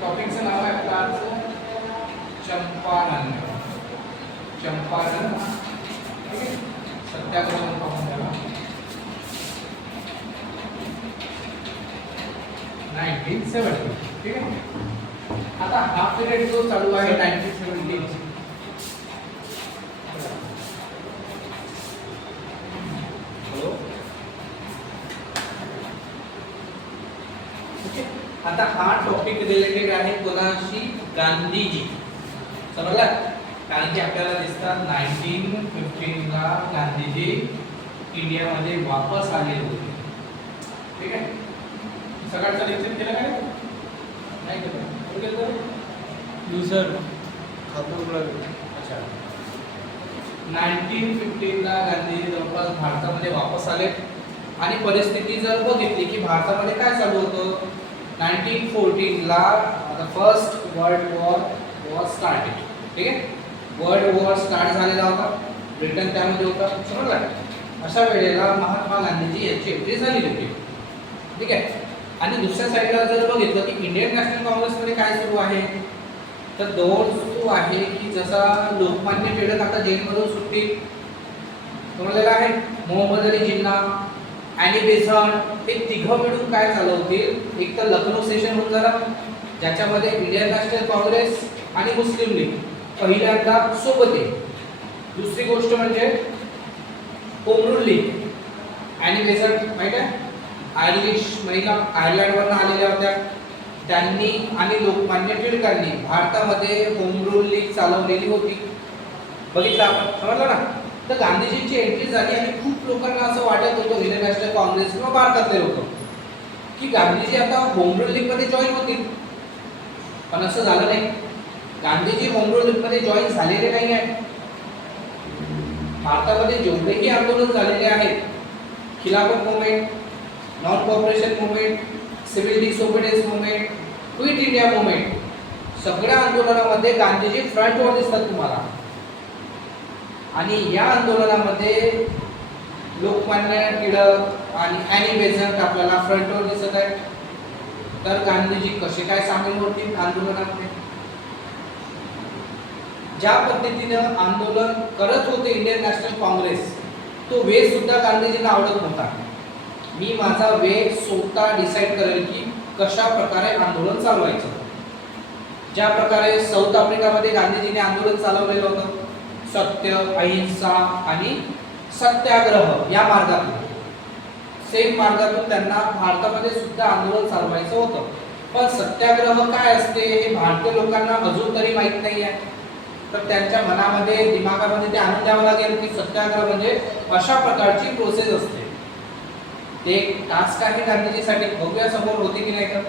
टॉपिकचं नाव आहे आपलं आजचं चंपारण. चंपारण ठीक आहे. सत्याग्रह पाहून द्यावा 1970 ठीक आहे. आता हा पिरियड जो चालू आहे 1970 आता हा टॉपिक रिलेटेड आहे कोणाशी गांधीजी समजला. कारण की आपल्याला दिसतात 1915 ला गांधीजी इंडियामध्ये वापस आले होते ठीक आहे. सकाळचं लेक्चर केलं काय नाही केलं युजर खातो अच्छा 1915 ला गांधीजी जवळपास भारतामध्ये वापस आले आणि परिस्थिती जर बघितली की भारतामध्ये काय चालू होतं 1914 ला फर्स्ट वर्ल्ड वॉर स्टार्टेड ठीक आहे. वर्ल्ड वॉर स्टार्ट झालेला होता. ब्रिटन त्यामध्ये होता समजलं. अशा वेळेला महात्मा गांधीजी यांची एंट्री झाली होती ठीक आहे. आणि दुसऱ्या साईडला जर बघितलं की इंडियन नॅशनल काँग्रेसमध्ये काय सुरू आहे तर दौर सुरू आहे की जसा लोकमान्य टिळक आता जेलमधून सुटतील समजलेला आहे. मोहम्मद अली जिन्ना आणि बेझंट हे तिघं मिळून काय चालवतील एक तर लखनौ सेशन होऊन जाणार ज्याच्यामध्ये इंडियन नॅशनल काँग्रेस आणि मुस्लिम लीग पहिल्यांदा सोबत येईल. दुसरी गोष्ट म्हणजे होम रूल लीग आणि बेझंट माहिती आहे आयरिश महिला आयर्लंडवरून आलेल्या होत्या त्यांनी आणि लोकमान्य टिळकांनी भारतामध्ये होम रूल लीग चालवलेली होती बघितलं आपण समजलं ना. तर गांधीजींची एंट्री झाली आणि खूप लोकांना असं वाटत होतं इंडियन नॅशनल काँग्रेस किंवा भारतातले लोक की गांधीजी आता होम रूल लीग मध्ये जॉईन होतील पण असं झालं नाही. गांधीजी होम रूल लीग मध्ये जॉईन झालेले नाही आहेत. भारतामध्ये जेवढेही आंदोलन झालेले आहेत खिलाफत movement non cooperation movement civil disobedience movement quit India movement सगळ्या आंदोलनामध्ये गांधीजी फ्रंटवर दिसतात तुम्हाला. आणि या आंदोलनामध्ये लोकमान्य टिळक आणि ॲनी बेझंट आपल्याला फ्रंटवर दिसत आहे. तर गांधीजी कसे काय सामील होतील आंदोलनामध्ये ज्या पद्धतीनं आंदोलन करत होते इंडियन नॅशनल काँग्रेस तो वे सुद्धा गांधीजींना आवडत नव्हता. मी माझा वे स्वतः डिसाईड करेल की कशा प्रकारे आंदोलन चालवायचं. ज्या प्रकारे साऊथ आफ्रिकामध्ये गांधीजींनी आंदोलन चालवलेलं होतं सत्य अहिंसा आणि सत्याग्रह या मार्गातून सेम मार्गातून त्यांना भारतामध्ये सुद्धा आंदोलन चालवायचं होतं. पण सत्याग्रह काय असते हे भारतीय लोकांना अजून तरी माहीत नाही आहे. तर त्यांच्या मनामध्ये दिमागामध्ये ते आणून द्यावं लागेल की सत्याग्रह म्हणजे अशा प्रकारची प्रोसेस असते. ते टास्क आहे गांधीजीसाठी बघूया समोर होते की नाही. तर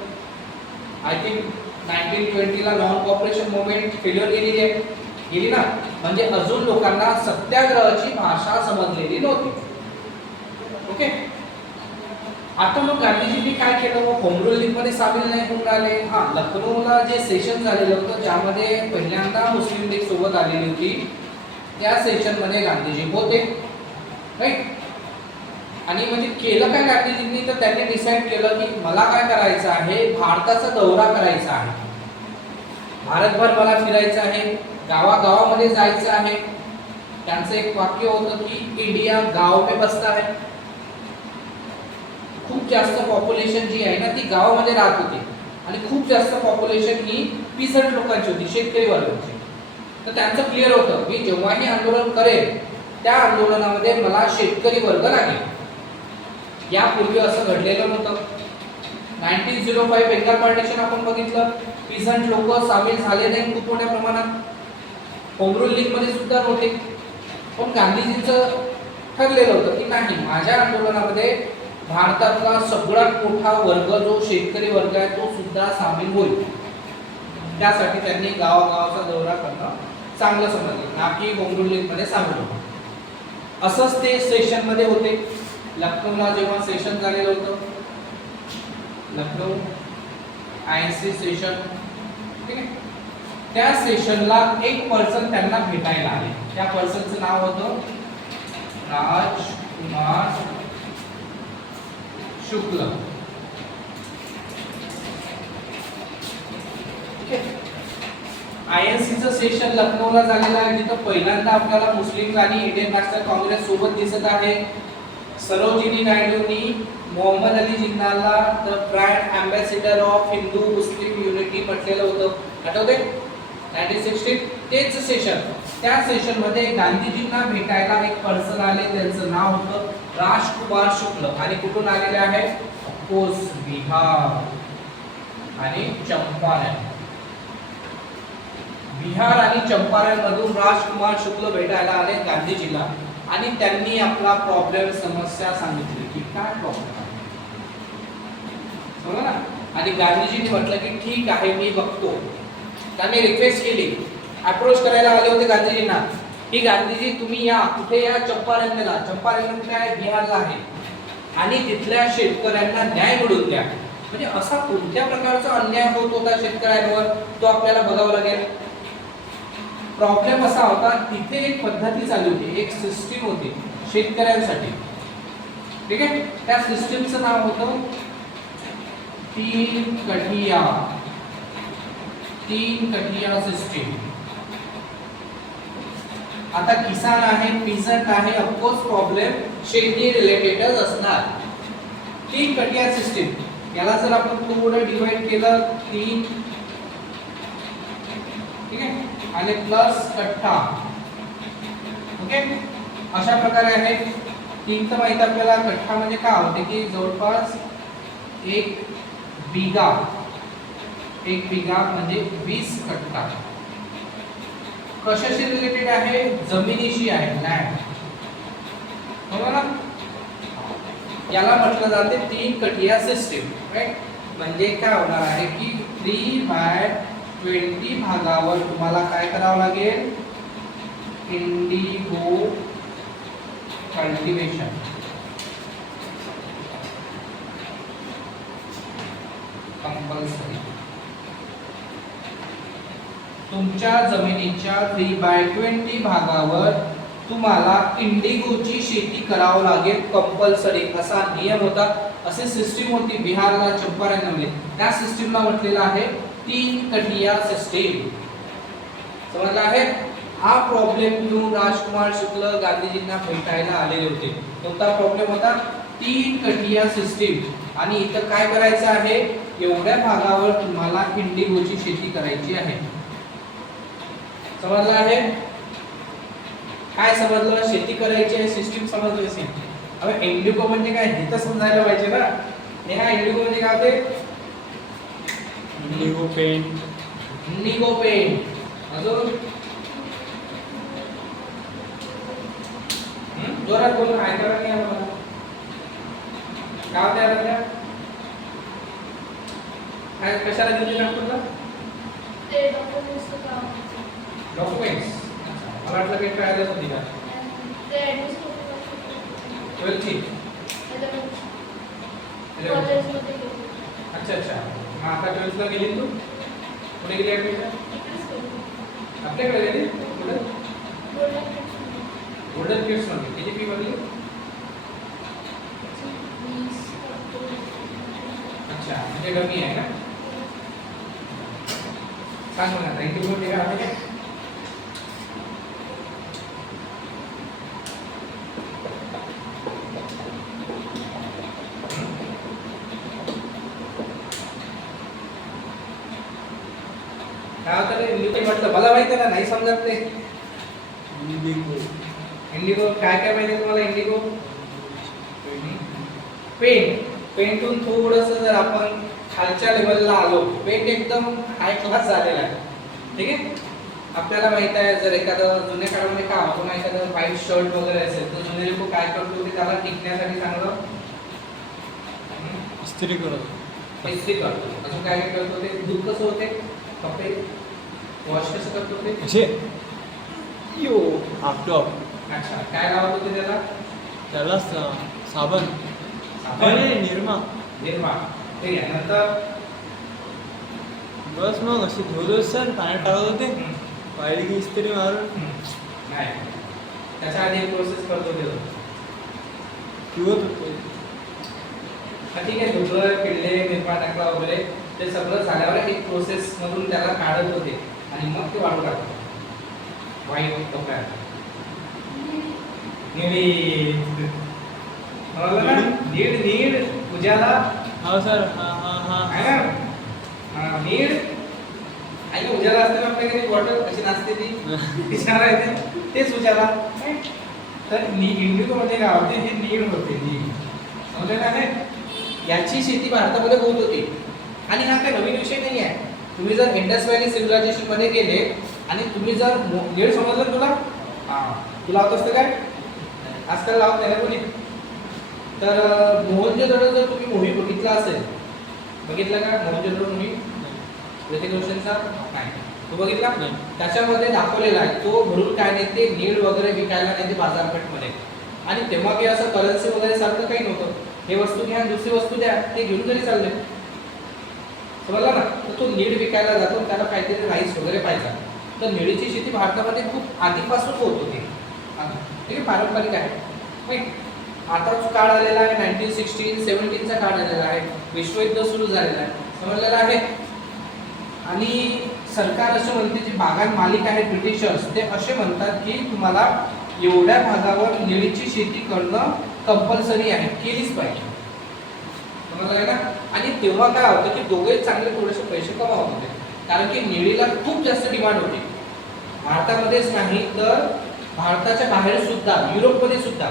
आय थिंक 1920 ला नॉन कॉपरेशन मुवमेंट फेल्युअर गेली ना म्हणजे अजून लोकांना सत्याग्रहाची भाषा समजलेली नव्हती. ओके आता मग गांधीजींनी काय केलं होम रूल लीग मध्ये सामील नाही होऊन राहिले. हा लखनौला जे सेशन झालेलं होतं ज्यामध्ये पहिल्यांदा मुस्लिम लीग सोबत आलेली होती त्या सेशन मध्ये गांधीजी होते राईट. आणि म्हणजे केलं काय गांधीजींनी तर त्यांनी डिसाईड केलं की मला काय करायचं आहे भारताचा दौरा करायचा आहे. भारतभर मला फिरायचं आहे गावागावामध्ये जायचं आहे. त्यांचं एक वाक्य होतं की इंडिया गाव में बसता है. खूप जास्त पॉप्युलेशन जी आहे ना ती गावामध्ये राहत होती आणि खूप जास्त पॉप्युलेशन ही पीसंट लोकांची होती शेतकरी वर्गाची. तर त्यांचं क्लिअर होतं की जेव्हाही आंदोलन करेल त्या आंदोलनामध्ये मला शेतकरी वर्ग लागेल. यापूर्वी असं घडलेलं नव्हतं. 1905 बेंगाल पार्टिशन आपण बघितलं पीसंट लोक सामील झाले नाही खूप मोठ्या प्रमाणात. होम रूल लीग मध्ये सुद्धा नव्हते. पण गांधीजींचं ठरलेलं होतं की नाही माझ्या आंदोलनामध्ये भारतातला सगळ्यात मोठा वर्ग जो शेतकरी वर्ग आहे तो सुद्धा सामील होईल. त्यासाठी त्यांनी गावागावाचा दौरा करणं चांगलं समजलं ना की होम रूल लीग मध्ये सामील होतं. असंच ते सेशन मध्ये होते. लखनौला जेव्हा सेशन झालेलं होतं लखनौ INC सेशन ठीक आहे. त्या सेशनला एक पर्सन त्यांना भेटायला आले. त्या पर्सनचं नाव होतं राजकुमार शुक्ल. आयएनसीचं सेशन लखनौला झालेलं आहे, जिथं पहिल्यांदा आपल्याला मुस्लिम आणि इंडियन नॅशनल काँग्रेस सोबत दिसत आहे. सरोजिनी नायडूंनी मोहम्मद अली जिन्नाला the brand ambassador of Hindu Muslim unity म्हटलेलं होतं, आठवते 1916. तेच सेशन, त्या सेशन मध्ये गांधीजींना भेटायला एक पर्सन आले, त्यांचं नाव होतं राजकुमार शुक्ल आणि कुठून आलेले आहे? कोस बिहार आणि चंपारण. बिहार आणि चंपारण मधून राजकुमार शुक्ल भेटायला आले गांधीजीला आणि त्यांनी आपला प्रॉब्लेम समस्या सांगितली की काय प्रॉब्लेम आहे बरोबर ना. आणि गांधीजींनी म्हटलं की ठीक आहे मी बघतो. त्यांनी रिक्वेस्ट केली, अप्रोच करायला आले होते गांधीजींना की गांधीजी तुम्ही या, कुठे या? चंपारणला. चंपारण कुठे आहे? बिहारला आहे. आणि तिथल्या शेतकऱ्यांना न्याय मिळवून द्या. म्हणजे असा कोणत्या प्रकारचा अन्याय होत होता शेतकऱ्यांवर तो आपल्याला बघावं लागेल. प्रॉब्लेम असा होता, तिथे एक पद्धती चालू होती, एक सिस्टीम होती शेतकऱ्यांसाठी, ठीक आहे. त्या सिस्टीमचं नाव होतं तीन कठिया सिस्टीम. आता किसान आहे, पीझंट आहे, ऑफकोर्स प्रॉब्लेम शेती रिलेटेडच असणार. तीन कठिया सिस्टीम, याला जर आपण थोडं डिवाइड केलं, तीन, ठीक आहे, आणि प्लस कट्टा, ओके, अशा प्रकारे आहे. तीन तर माहिती आपल्याला, कट्टा म्हणजे काय होते की जवळपास एक बिगा म्हणजे 20 कट्टा. कशाशी रिलेटेड आहे? जमिनीशी आहे, लँड, बरोबर ना. याला म्हटलं जाते तीन कठिया सिस्टीम, राईट. म्हणजे काय होणार आहे की 3/20 भागावर तुम्हाला काय करावं लागेल? Indigo cultivation. कंपल्सरी. तुमच्या जमिनीच्या 3/20 भागावर तुम्हाला इंडिगोची शेती करावं लागेल, कंपल्सरी. असा नियम होता, असे सिस्टीम होती बिहारला, चंपारणमध्ये. त्या सिस्टीमला म्हटलेलं आहे तीन कठिया सिस्टीम. समजलं आहे. हा प्रॉब्लेम घेऊन राजकुमार शुक्ल गांधीजींना भेटायला आलेले होते. कोणता प्रॉब्लेम होता? तीन कठिया सिस्टीम. आणि इथं काय करायचं आहे? एवढ्या भागावर तुम्हाला इंडिगोची शेती करायची आहे. समजलं आहे. काय समजलं? शेती करायची आहे, सिस्टीम समजली असेल. अब इंडिगो म्हणजे काय हे तर समजायला पाहिजे ना. हे हा इंडिगो म्हणजे काय होते? Indigo paint. Indigo paint. अजून जोरात बोलून ऐकायला नाही आलं मला. काय होतं याला? काय कशाला दिली नागपूरला? ते डॉक्युमेंट्सचं काम. डॉक्युमेंट्स. मला वाटलं काही ट्रायलच होती का? ते ॲडमिशन होतं. 12th ची. कॉलेजमध्ये गेले. अच्छा अच्छा. मग आता 12th ला गेली तू? कुठे गेली ऍडमिशन? इकडेच केलं. आपल्याकडे गेली? कुठे? गोल्डन किड्स मध्ये. किती फी भरली? अच्छा, म्हणजे कमी आहे ना? सांग मला, 94 निघा आहे का? काय होतं रे इंडिगो म्हटलं? मला माहिती आहे ना, नाही समजत ते. इंडिगो काय काय माहिती आहे तुम्हाला? Indigo paint. पेंटून थोडंसं जर आपण खालच्या लेवलला आलो, पेंट एकदम हाय क्लास झालेला आहे, ठीक आहे. आपल्याला माहित आहे, जर एखादं जुन्या काळामध्ये काय आपण एखादं व्हाईट शर्ट वगैरे असेल तर जुने लोक काय करतो की त्याला टिकण्यासाठी चांगलं इस्त्री करत. इस्त्री करतो. अजून काय काय करतो? ते धूप कसं होते? कपडे वॉश कसं करतो ते? असे यो आफ्टर. अच्छा, काय लावत होते त्याला? त्यालाच साबण. साबण? निरमा. निर्मा. ठीक आहे. नंतर बस मग असे धुत सर पाण्यात टाकत होते, पाहिली की इस्त्री मारून. नाही, त्याच्या आधी एक प्रोसेस करतो ते पिवत होते. ठीक आहे. धुतलं, पिळले, निर्मा टाकला वगैरे ते सगळं झाल्यावर एक प्रोसेस मधून त्याला काढत होते. आणि मग ते वाढू टाकतात व्हाईट कपड्यात निळी कळलं ना? नीड उजाला हो सर हां हां हां आहे ना नीड आहे ना उजाला असते ना आपल्याकडे बॉटल कशी नसते ती दिसणार आहे ते तेच उजाला तर इंडिगो मध्ये काय होते ही नीड होते नीड समजलं आहे याची शेती भारतामध्ये होत होती आणि हा काही नवीन विषय नाही आहे तुम्ही जर इंडस व्हॅली सिव्हिलायझेशन मध्ये गेले आणि तुम्ही जर नीड समजलं तुला तुला होत असतं काय आजकाल लावत नाही ना कोणी तर मोहनजोदडो जर तुम्ही मूवी बघितला असेल बघितला का मोहनजोदडो मूवी ऋतिक रोशनचा नाही तो बघितला नाही. त्याच्यामध्ये दाखवलेला आहे तो भरून काय नाही ते नीड वगैरे विकायला नाही ते बाजारपेठमध्ये आणि तेव्हा काही असं करन्सी वगैरे सारखं काही नव्हतं हे वस्तू घ्या दुसरी वस्तू द्या ते घेऊन जरी चालले समजला ना तर तो नीड विकायला जातो त्याला काहीतरी राईस वगैरे पाहिजे तर निळीची शेती भारतामध्ये खूप आधीपासून होत होती ठीक आहे पारंपरिक आहे राईट आताच काळ आलेला आहे 1916 17चा काळ आलेला आहे विश्वयुद्ध सुरू झालेलं आहे समजलेलं आहे आणि सरकार असं म्हणते जे बागान मालिक आहेत ब्रिटिशर्स ते असे म्हणतात की तुम्हाला एवढ्या भागावर निळीची शेती करणं कंपल्सरी आहे केलीच पाहिजे समजलं ना आणि तेव्हा काय होतं की दोघे चांगले थोडेसे पैसे कमावत होते कारण की निळीला खूप जास्त डिमांड होती भारतामध्येच नाही तर भारताच्या बाहेर सुद्धा युरोपमध्ये सुद्धा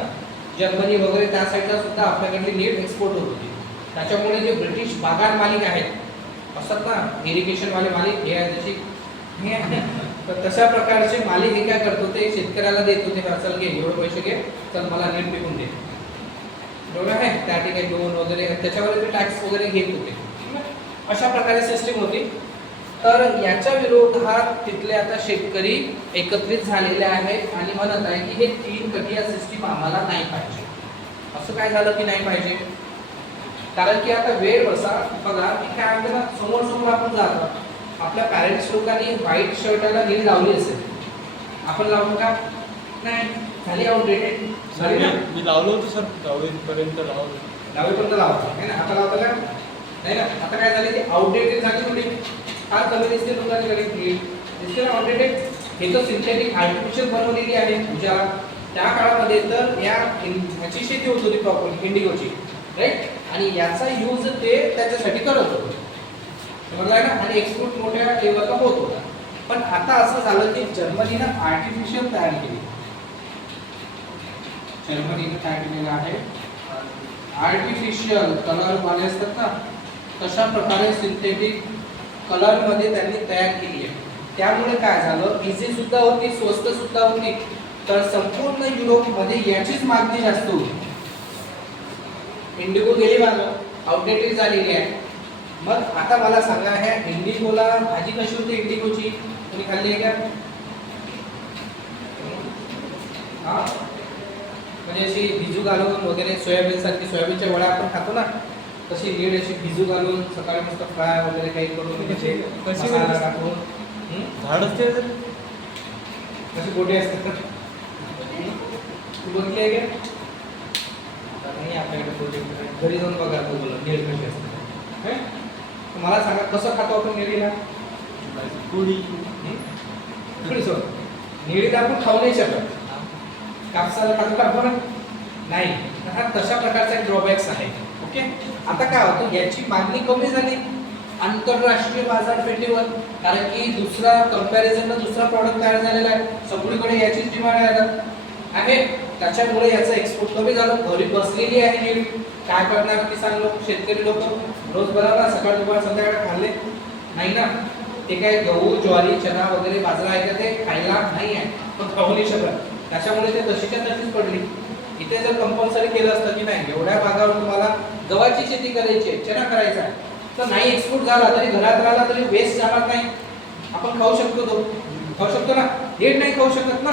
जर्मनी वगैरे त्या साईडला सुद्धा आपल्याकडली नीड एक्सपोर्ट होत होती त्याच्यामुळे जे ब्रिटिश बागान मालिक आहेत असतात ना इरिगेशन वाले मालिक हे आहे जशी हे आहे तर तशा प्रकारचे मालिक हे काय करत होते शेतकऱ्याला देत होते चल घे एवढे पैसे घे चल मला नीट पिकून दे बरोबर आहे त्या ठिकाणी लोन वगैरे त्याच्यावर ते टॅक्स वगैरे घेत होते अशा प्रकारे सिस्टीम होती तर याच्या विरोधात तिथले आता शेतकरी एकत्रित झालेले आहेत आणि म्हणत आहे की हे 3 कटिया सिस्टीम आम्हाला नाही पाहिजे असं काय झालं की नाही पाहिजे कारण की आता वेळ बसा बघा की काय म्हणते ना समोर समोर आपण जातो आपल्या पॅरेंट्स लोकांनी व्हाईट शर्टाला नीड लावली असेल आपण लावू का नाही झाली आउटडेटेड झाली ना मी लावलो होतो सर 10वी पर्यंत लावलो 10वी पर्यंत लावतो है ना आता लावतो का नाही ना आता काय झाली ती आउटडेटेड झाली थोडी फार कमी दिसते लोकांकडे दिसते ना आउटडेटेड हे तर सिंथेटिक आर्टिफिशियल बनवलेली आहे पूजा त्या काळामध्ये तर याची शेती होत होती प्रॉपर इंडिगोची राईट आणि याचा यूज ते त्याच्यासाठी करत होते समजलं ना आणि एक्सपोर्ट मोठ्या लेवलला होत होता पण आता असं झालं की जर्मनीनं आर्टिफिशियल तयार केली जर्मनीनं काय केलेलं आहे आर्टिफिशियल कलर वाले असतात ना तशा प्रकारे सिंथेटिक कलर मध्ये त्यांनी तयार केली आहे त्यामुळे काय झालं इझी सुद्धा होती स्वस्त सुद्धा होती तर संपूर्ण युरोप मध्ये याचीच मागणी जास्त होती इंडिगो गेली मागं आउटडेटेड झालेली आहे मग आता मला सांगा ह्या इंडिगोला भाजी कशी होती इंडिगोची तुम्ही खाल्ली आहे का हा म्हणजे अशी भिजू घालून वगैरे सोयाबीन सारखी सोयाबीनच्या वड्या आपण खातो ना तशी नीड अशी भिजू घालून सकाळी मस्त फ्राय वगैरे काही करून कशी मसाला टाकून झाड असते कशी गोटे असतात तू बघली आहे का नाही आपल्याकडे प्रोजेक्ट घरी जाऊन बघा बोला नीड कशी असते मला सांगा कसं खातो आपण निळीला पुडी निळीला आपण खाऊ नाही शकत कापसाला खातो का आपण नाही हा तशा प्रकारचा एक ड्रॉबॅक्स आहे ओके आता काय होतं याची मागणी कमी झाली आंतरराष्ट्रीय बाजारपेठेवर कारण की दुसरा कंपॅरिझनला दुसरा प्रॉडक्ट तयार झालेला आहे सगळीकडे याचीच डिमांड आहे त्याच्यामुळे याचं एक्सपोर्ट कमी झालं घरी बसलेली आहे नीड काय करणार किसान लोक शेतकरी लोक रोज बनवणार सकाळ दुपार संध्याकाळ खाल्ले नाही ना ते काय गहू ज्वारी चना वगैरे बाजरा आहे का ते खायला नाही आहे पण खाऊ नाही शकत त्याच्यामुळे ते तशीच्या तशीच पडली इथे जर कंपल्सरी केलं असतं की नाही एवढ्या भागावर तुम्हाला गव्हाची शेती करायची आहे चना करायचा आहे तर नाही एक्सपोर्ट झाला तरी घरात राहिला तरी वेस्ट जाणार नाही आपण खाऊ शकतो तो खाऊ शकतो ना नीट नाही खाऊ शकत ना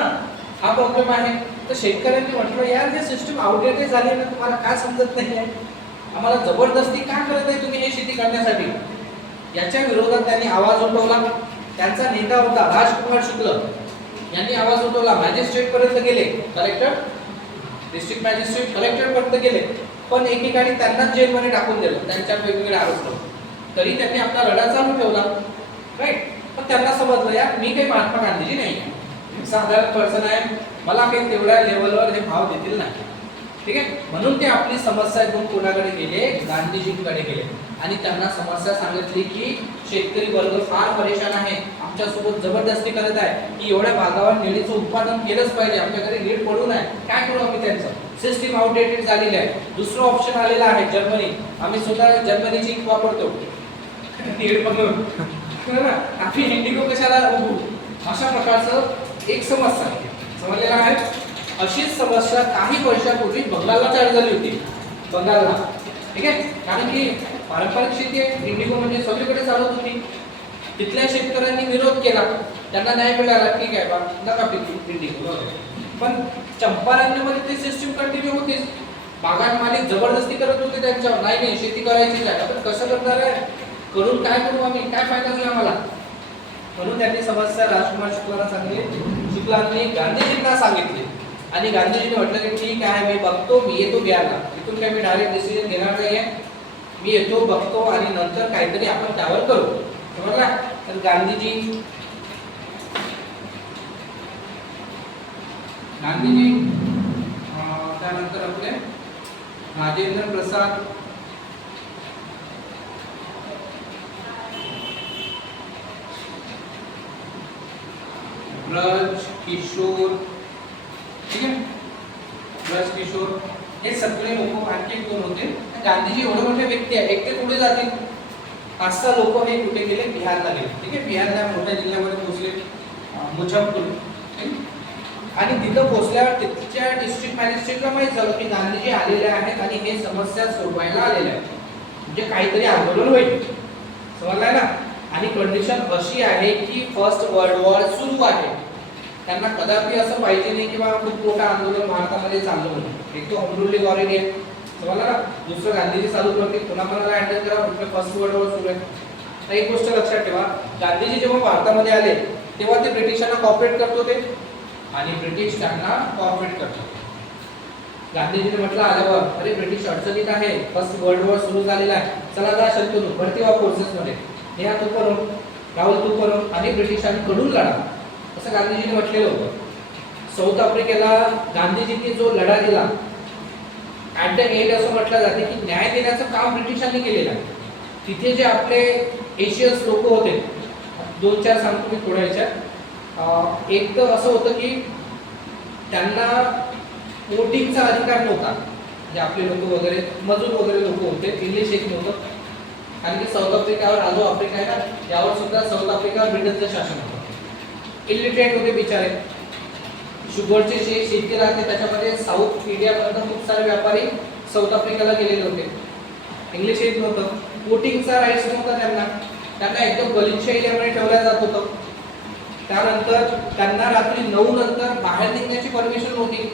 हा प्रॉब्लेम आहे तर शेतकऱ्यांनी म्हटलं यार हे सिस्टम आउटडेटेड झाली ना तुम्हाला का समजत नाही आहे आम्हाला जबरदस्ती का करत आहे तुम्ही हे शेती करण्यासाठी याच्या विरोधात त्यांनी आवाज उठवला त्यांचा नेता होता राजकुमार शुक्ल यांनी आवाज उठवला मॅजिस्ट्रेट पर्यंत गेले कलेक्टर डिस्ट्रिक्ट मॅजिस्ट्रेट कलेक्टर पर्यंत गेले पण एकेकाळी त्यांनाच जेलमध्ये टाकून दिलं त्यांच्या वेगवेगळे आरोप तरी त्यांनी आपला लढा चालू ठेवला राईट पण त्यांना समजलं यार मी काही महात्मा गांधीजी नाही आहे. साधारण पर्सन आहे, मला काही तेवढ्या लेवलवर हे भाव देतील नाही. ठीक आहे, म्हणून ते आपली समस्या घेऊन कोणाकडे गेले, गांधीजींकडे गेले आणि त्यांना समस्या सांगितली की शेतकरी वर्ग फार परेशान आहे, आमच्यासोबत जबरदस्ती करत आहे की एवढ्या भागावर निळीचं उत्पादन केलंच पाहिजे, आमच्याकडे नीट पडून आहे, काय करू आम्ही, त्यांचं सिस्टीम आउटडेटेड झालेली आहे. दुसरं ऑप्शन आलेलं आहे जर्मनी, आम्ही स्वतः जर्मनीची ईंक वापरतो नीट बनवून ना, आम्ही इंडिगो कशाला बघू, अशा प्रकारचं एक समस्या आहे. समजलेला आहे. अशीच समस्या काही वर्षापूर्वी बंगालला चालू झाली होती, बंगालला. ठीक आहे, कारण की पारंपरिक शेती आहे, इंडिगो म्हणजे सगळीकडे चालत होती. तिथल्या शेतकऱ्यांनी विरोध केला, त्यांना न्याय मिळाला, ठीक आहे बा नका पिकू इंडिगो. पण चंपारण्यामध्ये ती सिस्टीम कंटिन्यू होतीच. बागान मालिक जबरदस्ती करत होते त्यांच्यावर, नाही नाही शेती करायचीच आहे. आपण कसं करणार आहे, करून काय करू आम्ही, काय फायदा होईल आम्हाला. म्हणून त्यांनी समस्या राजकुमार शुक्लांना सांगितली, शुक्लांनी गांधीजींना सांगितली आणि गांधीजींनी म्हटलं की ठीक आहे मी बघतो, मी येतो बिहारला, इथून काय मी डायरेक्ट डिसिजन घेणार नाहीये, मी येतो बघतो आणि नंतर काहीतरी आपण त्यावर करू. समजला. तर गांधीजी त्यानंतर आपले राजेंद्र प्रसाद, ब्रज किशोर, ठीक आहे, ब्रज किशोर, हे सगळे लोक, आणखी दोन होते. गांधीजी एवढे मोठे व्यक्ती आहे, एकटे कुठे जातील, 5-6 लोक हे कुठे गेले, बिहारला गेले. ठीक आहे, बिहारला मोठ्या जिल्ह्यामध्ये पोहोचले, मुझफ्फरपूर. आणि तिथं पोहोचल्यावर तिथच्या डिस्ट्रिक्ट मॅजिस्ट्रेटला माहित झालं की गांधीजी आलेले आहेत आणि हे समस्या सोडवायला आलेले आहेत, म्हणजे काहीतरी आंदोलन होईल. समजलाय ना. आणि कंडिशन अशी आहे की फर्स्ट वर्ल्ड वॉर सुरू आहे, त्यांना कदापि असं पाहिजे नाही की बाबा खूप मोठं आंदोलन भारतामध्ये चाललं म्हणून. एक तो अमरुल्ली गॉरेन आहे, समजला ना. दुसरं गांधीजी चालू करते, कोणाकोणाला हँडल करा, म्हटलं फर्स्ट वर्ल्ड वॉर सुरू आहे. तर एक गोष्ट लक्षात ठेवा, गांधीजी जेव्हा भारतामध्ये आले तेव्हा ते ब्रिटिशांना कॉपरेट करत होते आणि ब्रिटिश त्यांना कॉपरेट करत होते. गांधीजीने म्हटलं आल्यावर, अरे ब्रिटिश अडचणीत आहे, फर्स्ट वर्ल्ड वॉर सुरू झालेला आहे, चला जा शंतनू भरती व्हा फोर्सेसमध्ये, हे तू करून, राहुल तू करून आणि ब्रिटिशांकडून लढा, असं गांधीजीने म्हटलेलं होतं. साऊथ आफ्रिकेला गांधीजींनी जो लढा दिला, ॲट द एंड असं म्हटलं जाते की न्याय देण्याचं काम ब्रिटिशांनी केलेलं आहे. तिथे जे आपले एशियन्स लोक होते, 2-4 सांगतो मी थोड्या ह्याच्यात. एक तर असं होतं की त्यांना वोटिंगचा अधिकार नव्हता, म्हणजे आपले लोक वगैरे मजूर वगैरे लोक होते, इंग्लिश एक नव्हतं. कारण की साऊथ आफ्रिकावर, आजो आफ्रिका आहे ना, यावर सुद्धा साऊथ आफ्रिकावर ब्रिटनचं शासन होतं. इलिटरेट होते बिचारे. शुगरचे जे शेती राहते त्याच्यामध्ये साऊथ इंडियापर्यंत खूप सारे व्यापारी साऊथ आफ्रिकाला गेलेले होते. इंग्लिश येत नव्हतं, वोटिंगचा राईट्स नव्हता त्यांना, त्यांना एकदम गलिच्छ एरियामध्ये ठेवलं जात होतं. त्यानंतर त्यांना रात्री 9 नंतर बाहेर निघण्याची परमिशन नव्हती.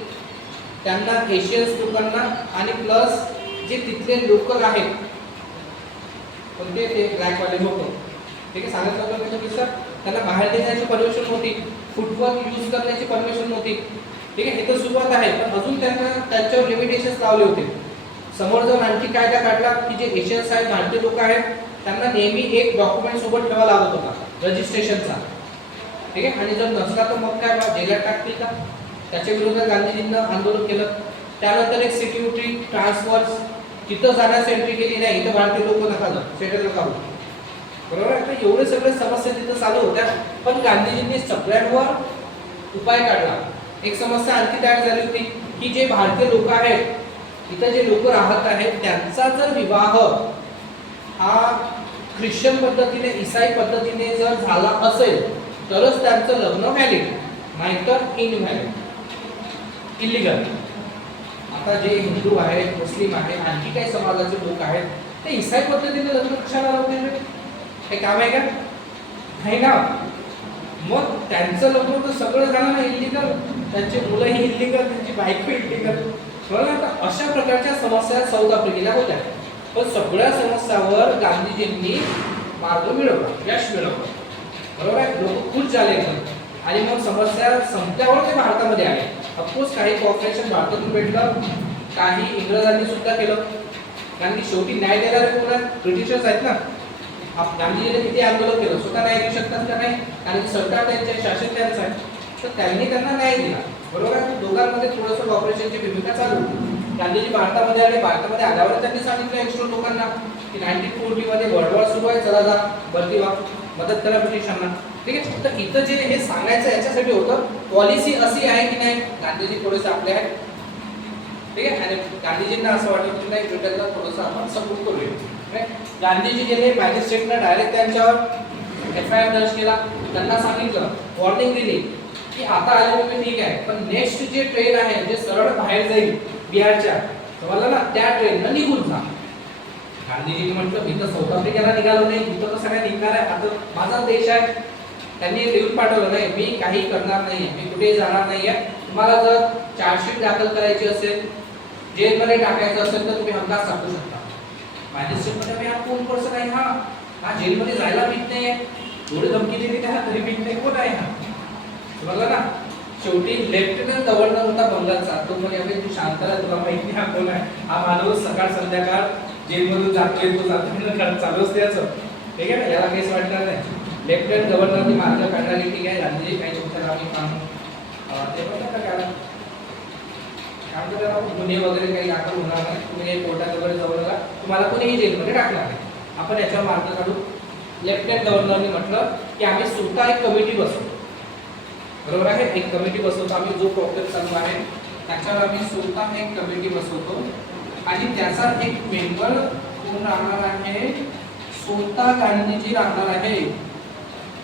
त्यांना एशियन्स लोकांना आणि प्लस जे तिथले लोकल आहेत, कोणते ते ब्लॅकवाले लोक, ठीक आहे, सांगत होतं की सर त्यांना बाहेर निघण्याची परमिशन नव्हती, फुटवर्क यूज करण्याची परमिशन नव्हती. ठीक आहे, हे तर सुरुवात आहे, पण अजून त्यांना त्यांच्यावर लिमिटेशन्स लावले होते. समोर जाऊन आणखी कायदा काढला की जे एशियन्स आहेत, भारतीय लोक आहेत, त्यांना नेहमी एक डॉक्युमेंट सोबत ठेवा लागत होता, रजिस्ट्रेशनचा. ठीक आहे, आणि जर नसला तर मग काय जेलात टाकतील का. त्याच्या विरोधात गांधीजींना आंदोलन केलं. त्यानंतर एक सिक्युरिटी ट्रान्सफर्स, तिथं जाण्यास एंट्री केली नाही, इथं भारतीय लोक नका जाऊ, सेटल नका होऊ. बरोबर आहे. तर एवढे सगळे समस्या तिथं चालू होत्या, पण गांधीजींनी सगळ्यांवर उपाय काढला. एक समस्या आणखी तयार झाली होती की जे भारतीय लोक आहेत, इथं जे लोक राहत आहेत, त्यांचा जर विवाह हा ख्रिश्चन पद्धतीने, ईसाई पद्धतीने जर झाला असेल तरच त्यांचं लग्न व्हॅलिड, नाहीतर इनव्हॅलिड, इलिगल. आता जे हिंदू आहेत, मुस्लिम आहेत, आणखी काही समाजाचे लोक आहेत, ते ईसाई पद्धतीने लग्न कशाला लावतील, हे काम आहे का, नाही ना. मग त्यांचं लग्न तर सगळं झालं ना इलिगल, त्यांचे मुलंही इलिगल, त्यांची बायको इलिगल. बरोबर. अशा प्रकारच्या समस्या साऊथ आफ्रिकेला होत्या, पण सगळ्या समस्यावर गांधीजींनी मार्ग मिळवला, यश मिळवलं. बरोबर आहे. लोक खुश झाले आणि मग समस्या संपल्यावर ते भारतामध्ये आले. ऑफकोर्स काही कॉपरेशन भारतातून भेटलं, काही इंग्रजांनी सुद्धा केलं, कारण की शेवटी न्याय देणारे कोण आहेत, ब्रिटिशर्स आहेत ना. गांधीजीने किती आंदोलन केलं, स्वतः न्याय देऊ शकतात का? नाही, कारण सरकार त्यांचे शासन त्यांचं आहे. तर त्यांनी त्यांना न्याय दिला, बरोबर आहे. दोघांमध्ये थोडंसं कॉपरेशनची भूमिका चालू होती. गांधीजी भारतामध्ये आले, भारतामध्ये आल्यावर त्यांनी सांगितलं एक्स्ट्रा लोकांना की 1940 मध्ये वर्ल्ड वॉर सुरू आहे, चला जा भरती व्हा, मदत करा ब्रिटिशांना. ठीक आहे. तर इथं जे हे सांगायचं याच्यासाठी होतं, पॉलिसी अशी आहे की नाही, गांधीजी थोडेसे आपले आहेत. ठीक आहे. आणि गांधीजींना असं वाटत की नाही, ब्रिटनला थोडंसं आपण सपोर्ट करूया. गांधीजी गेले, मॅजिस्ट्रेटनं डायरेक्ट त्यांच्यावर FIR दर्ज केला, त्यांना सांगितलं, वॉर्निंग दिली की आता आले तुम्ही ठीक आहे, पण नेक्स्ट जे ट्रेन आहे जे सरळ बाहेर जाईल बिहारच्या, समजलं ना, त्या ट्रेननं निघून जा. गांधीजींनी म्हटलं मी तर साऊथ आफ्रिकेला निघालो नाही, इथं कसं काय निघणार आहे, आता माझा देश आहे. त्यांनी लिहून पाठवलं, नाही मी काही करणार नाहीये, मी कुठेही जाणार नाहीये. तुम्हाला जर चार्जशीट दाखल करायची असेल, जेलमध्ये टाकायचं असेल तर तुम्ही हमखास टाकू शकता. मॅजिस्ट्रेटमध्ये मी हा कोण पर्सन आहे, हा जेलमध्ये जायला भीत नाही आहे, एवढी धमकी दिली त्या तरी भीत नाही, कोण आहे हा, समजलं ना. शेवटी लेफ्टनंट गव्हर्नर होता बंगालचा, तो म्हणजे अगदी तू शांत राहा, तुला माहिती हा कोण आहे, हा माणूस सकाळ संध्याकाळ जेलमधून जातोय, तो जातोय, चालू असते याचं. ठीक आहे ना, याला काहीच वाटणार नाही. लेफ्टनंट गव्हर्नरनी मार्ग काढणारी, ठीक आहे, गांधीजी काही तुमच्या नावाने काम ते पण का कारण त्याला गुन्हे वगैरे काही दाखल होणार नाही, तुम्ही काही कोर्टात वगैरे जाऊ नका, तुम्हाला कोणीही जेलमध्ये टाकणार नाही, आपण याच्यावर मार्ग काढू. लेफ्टनंट गव्हर्नरनी म्हटलं की आम्ही स्वतः एक कमिटी बसवतो, बरोबर आहे, एक कमिटी बसवतो आम्ही, जो प्रॉब्लेम चालू आहे त्याच्यावर आम्ही स्वतः एक कमिटी बसवतो आणि त्याचा एक मेंबर कोण राहणार आहे, स्वतः गांधीजी राहणार आहे,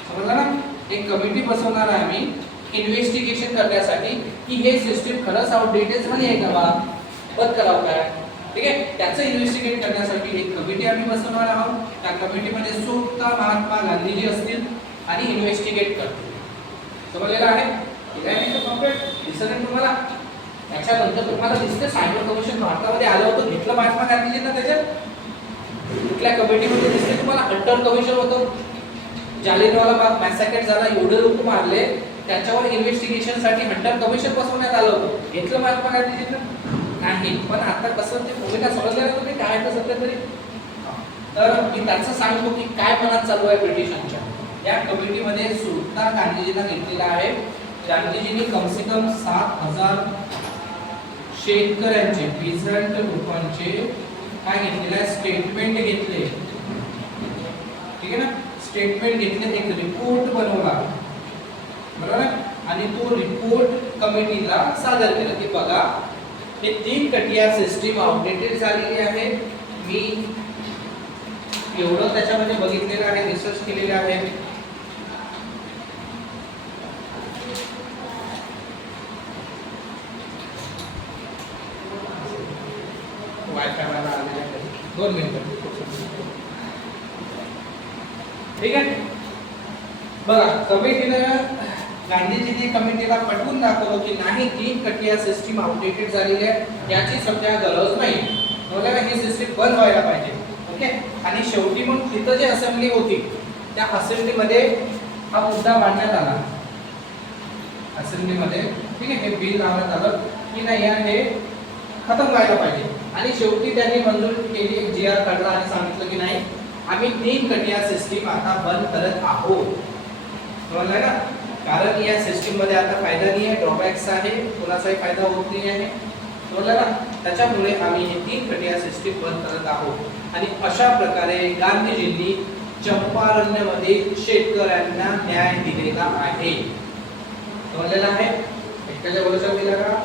समजलं ना. एक कमिटी बसवणार आहे आम्ही इन्व्हेस्टिगेशन करण्यासाठी की हे सिस्टीम खरंच आउटडेटेड झाली आहे का, बा बंद करावं काय. ठीक आहे. त्याचं इन्व्हेस्टिगेट करण्यासाठी एक कमिटी आम्ही बसवणार आहोत. त्या कमिटीमध्ये स्वतः महात्मा गांधीजी असतील आणि इन्व्हेस्टिगेट करतील, समजलेलं आहे. ठीक आहे, मी कंप्लीट दिसत तुम्हाला. त्याच्यानंतर तुम्हाला दिसते सायबर कमिशन भारतामध्ये आलं होतं, घेतलं महात्मा गांधीजींना त्याच्यात. कुठल्या कमिटीमध्ये दिसते तुम्हाला, हंटर कमिशन होतं, जालियनवाला बाग मॅसेकर झाला, एवढे लोक मारले, त्याच्यावर इन्व्हेस्टिगेशनसाठी हंटर कमिशन बसवण्यात आलं होतं, घेतलं महात्मा गांधीजींना नाही. पण आता कसं ते भूमिका समजलं तुम्ही काय आहे सध्या तरी. तर मी त्याचं सांगतो की काय मनात चालू आहे ब्रिटिशांच्या. या कमिटीमध्ये सुद्धा गांधीजींना घेतलेला आहे. गांधीजींनी कमसे कम 7,000 शेतकऱ्यांचे, पेझंट लोकांचे काय घेतलेलं आहे, स्टेटमेंट घेतले. ठीक आहे ना, स्टेटमेंट घेतले, एक रिपोर्ट बनवला, बरोबर. आणि तो रिपोर्ट कमिटीला सादर केला की बघा हे 3 कटिया सिस्टीम आउटडेटेड झालेली आहे. मी एवढं त्याच्यामध्ये बघितलेलं आहे, रिसर्च केलेले आहे. वायफाय मला आलेला आहे, 2 मिनिटं. ठीक आहे, बघा कमिटीनं, गांधीजींनी कमिटीला पटवून दाखवलं की नाही 3 कटिया सिस्टीम आउटडेटेड झालेली आहे, याची सध्या गरज नाही, बरोबर. ही सिस्टीम बंद व्हायला पाहिजे. ओके. आणि शेवटी मग तिथं जे असेंब्ली होती त्या असेंब्लीमध्ये हा मुद्दा मांडण्यात आला, असेंब्लीमध्ये. ठीक आहे, हे बिल लावण्यात आलं की नाही यार हे खतम व्हायला पाहिजे. आणि शेवटी त्यांनी मंजूर केली, GR काढला आणि सांगितलं की नाही आम्ही 3 कटिया सिस्टीम आता बंद करत आहोत, समजलं ना. कारण या सिस्टीम मध्ये आता फायदा नाही आहे, ड्रॉबॅक्स आहे, कोणाचाही फायदा होत नाही आहे, समजलं ना. त्याच्यामुळे आम्ही हे 3 कटिया सिस्टीम बंद करत आहोत. आणि अशा प्रकारे गांधीजींनी चंपारण्यमध्ये शेतकऱ्यांना न्याय दिलेला आहे, समजलेलं आहे. एकट्याच्या भरोशावर दिला का.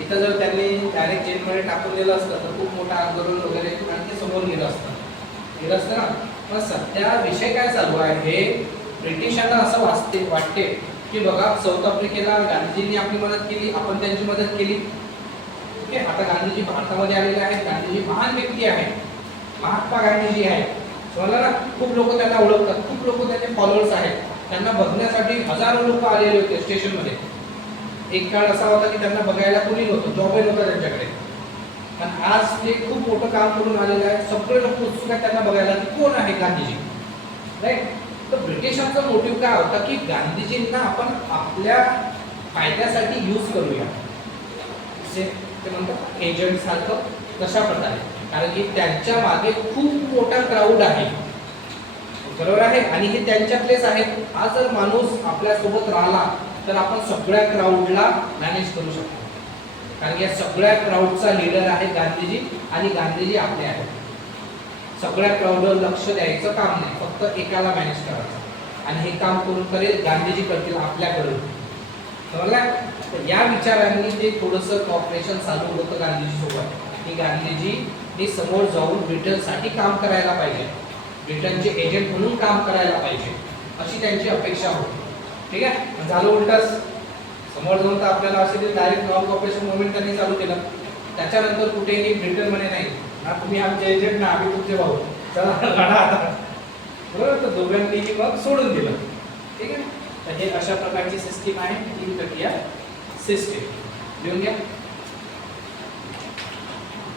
इथं जर त्यांनी डायरेक्ट जेलमध्ये टाकून दिलं असतं तर खूप मोठा आंदोलन वगैरे आणखी समोर गेलं असतं ना. पण सध्या विषय काय चालू आहे, हे ब्रिटिशांना असं वाटते की बघा साऊथ आफ्रिकेला गांधीजींनी आपली मदत केली, आपण त्यांची मदत केली. ओके. आता गांधीजी भारतामध्ये आलेले आहेत, गांधीजी महान व्यक्ती आहे, महात्मा गांधीजी आहे, समजलं ना. खूप लोक त्यांना ओळखतात, खूप लोक त्यांचे फॉलोअर्स आहेत, त्यांना बघण्यासाठी हजारो लोक आलेले होते स्टेशनमध्ये. एक काळ असा होता की त्यांना बघायला कोणी नव्हतं, जॉबही नव्हता त्यांच्याकडे. पण आज ते खूप मोठं काम करून आलेलं आहे, सगळे लोक उत्सुक आहेत त्यांना बघायला की कोण आहे गांधीजी, राईट. तर ब्रिटिशांचा मोटिव्ह काय होता की गांधीजींना आपण आपल्या फायद्यासाठी यूज करूया, ते म्हणतात एजंट सारखं. तशा प्रकारे कारण की त्यांच्या मागे खूप मोठा क्राऊड आहे, बरोबर आहे, आणि हे त्यांच्यातलेच आहेत. हा जर माणूस आपल्या सोबत राहिला तर आपण सगळ्या क्राऊडला मॅनेज करू शकतो. कारण या सगळ्या क्राऊडचा लीडर आहे गांधीजी, आणि गांधीजी आपले आहेत. सगळ्या क्राऊडवर लक्ष द्यायचं काम नाही, फक्त एकाला मॅनेज करायचं, आणि हे काम करून करेल गांधीजी करतील आपल्याकडून. समजलं? तर या विचारांनी ते थोडंसं कॉपरेशन चालू होतं गांधीजी सोबत, की गांधीजी हे समोर जाऊन ब्रिटनसाठी काम करायला पाहिजे, ब्रिटनचे एजंट म्हणून काम करायला पाहिजे, अशी त्यांची अपेक्षा होती. ठीक आहे. झालं उलटच, समोर जाऊन तर आपल्याला असे डायरेक्ट नॉन कॉपरेशन मुवमेंट त्यांनी चालू केलं. त्याच्यानंतर कुठेही ब्रिटन म्हणे नाही ना, तुम्ही आमचे एजंट ना, आम्ही तुमचे भाऊ, चला लढा आता, बरोबर. तर दोघांनीही मग सोडून दिलं. ठीक आहे. तर हे अशा प्रकारची सिस्टीम आहे, तीन प्रक्रिया सिस्टीम. लिहून घ्या.